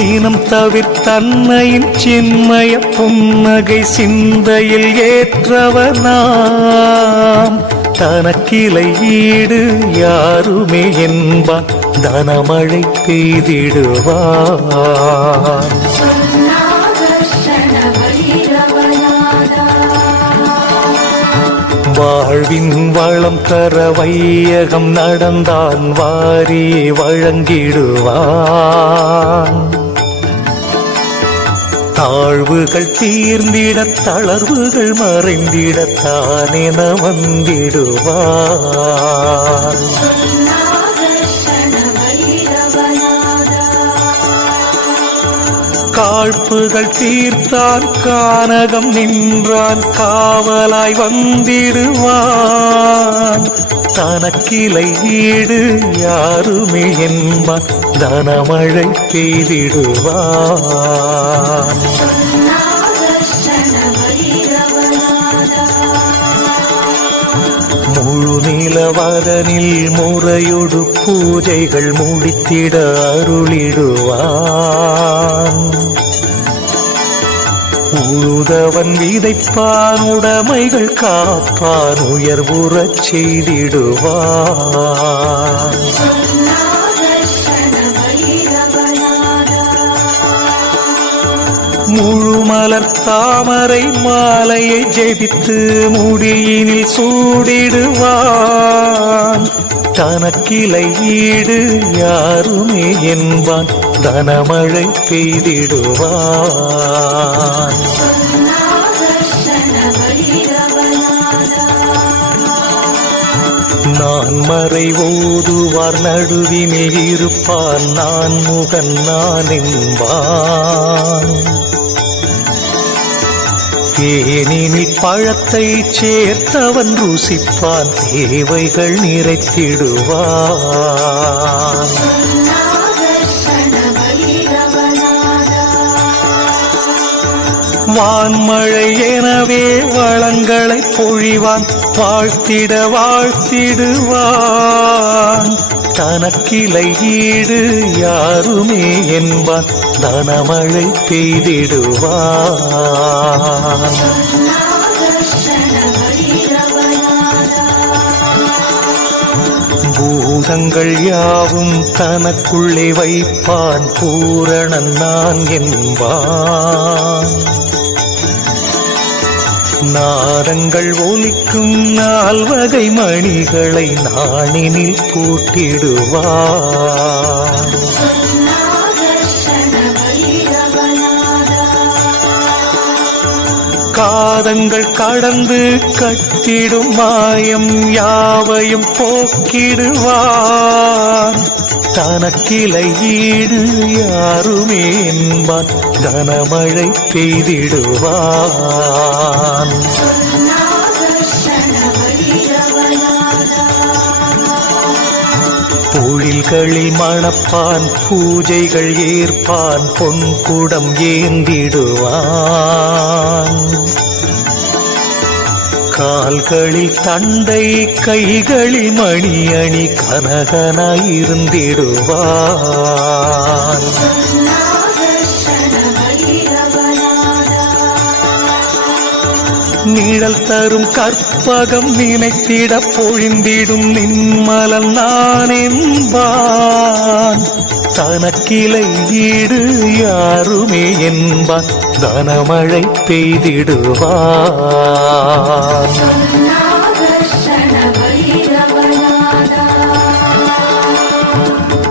சீனம் தவிர்த்தன்னையின் சின்மய புன்னகை சிந்தையில் ஏற்றவனாம். தனக்கிளை ஈடு யாருமே என்பான். தனமழை பெய்திடுவான். வாழ்வின் வளம் தர வையகம் நடந்தான் வாரியே வழங்கிடுவான். தாழ்வுகள் தீர்ந்திட தளர்வுகள் மறைந்திட தானென வந்திடுவான் காழ்ப்புகள் தீர்த்தான் கானகம் நின்றான் காவலாய் வந்திடுவான். தனக்கிளை வீடு யாருமே என்பான் தனமழை பெய்திடுவான் முழு நிலவதனில் முறையொடு பூஜைகள் முடித்திட அருளிடுவான் உழுதவன் விதைப்பான் உடைமைகள் காப்பான் உயர்வுறச் செய்திடுவான். சொன்னாகர்ஷண பைரவநாதா முழுமலர் தாமரை மாலையை ஜெபித்து முடியினில் சூடிடுவான். தனக்கிளை ஈடு யாருமே என்பான் தனமழை பெய்திடுவான். மறை ஓதுவார் நடுவினில் இருப்பான் நான் முகன் நான் என்பான். தேனினில் பழத்தை சேர்த்தவன் ருசிப்பான். தேவைகள் நிறைத்திடுவான். வான்மழை எனவே வளங்களை பொழிவான். வாழ்த்திட வாழ்த்திடுவான். தனக்கிளை ஈடு யாருமே என்பான். தனமழை பெய்திடுவான். பூதங்கள் யாவும் தனக்குள்ளே வைப்பான். பூரணன் நான் என்பான். நாரங்கள் ஒலிக்கும் நால்வகை மணிகளை நாணினில் கூட்டிடுவார் காதங்கள் கடந்து கட்டிடும் மாயம் யாவையும் போக்கிடுவான் தனக்கிளை ஈடு யாருமே என்பான் கனமழை பெய்திடுவான். பொழில்களில் மணப்பான் பூஜைகள் ஏற்பான் பொன் பொன்குடம் ஏந்திடுவான். கால்களில் தண்டை கைகளில் மணி அணி கனகனாயிருந்திடுவான் சொன்னாகர்ஷண நிழல் தரும் கற்பகம் நினைத்திட பொழிந்திடும் நின்மலன் நான் என்பான் தனக்கிளை ஈடு யாருமே என்பான் தனமழை பெய்திடுவான்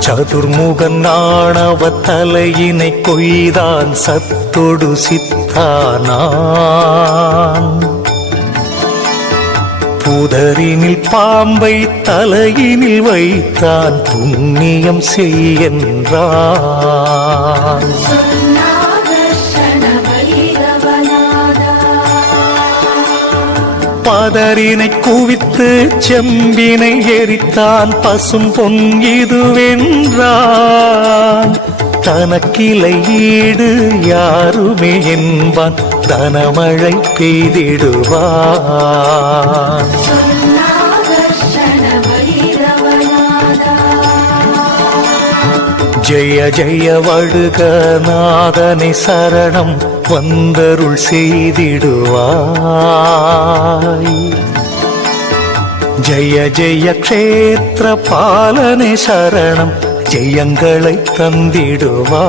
சதுர்முகன் ஆணவ தலையினை கொய்தான். சத்தொடு சித்தானான். புதரினில் பாம்பை தலையினில் வைத்தான் புண்ணியம் செய்யென்றான் மாதரினை குவித்து செம்பினை எரித்தான் பசும் பொங்கிதுவென்றான் தனக்கிளை ஈடு யாருமே என்பான். தனமழை பெய்திடுவான். ஜெய ஜெய வடுக நாதனை சரணம் வந்தருள் செய்திடுவாய். ஜெய ஜெய க்ஷேத்திர பாலனை சரணம் ஜெயங்களை தந்திடுவாய்.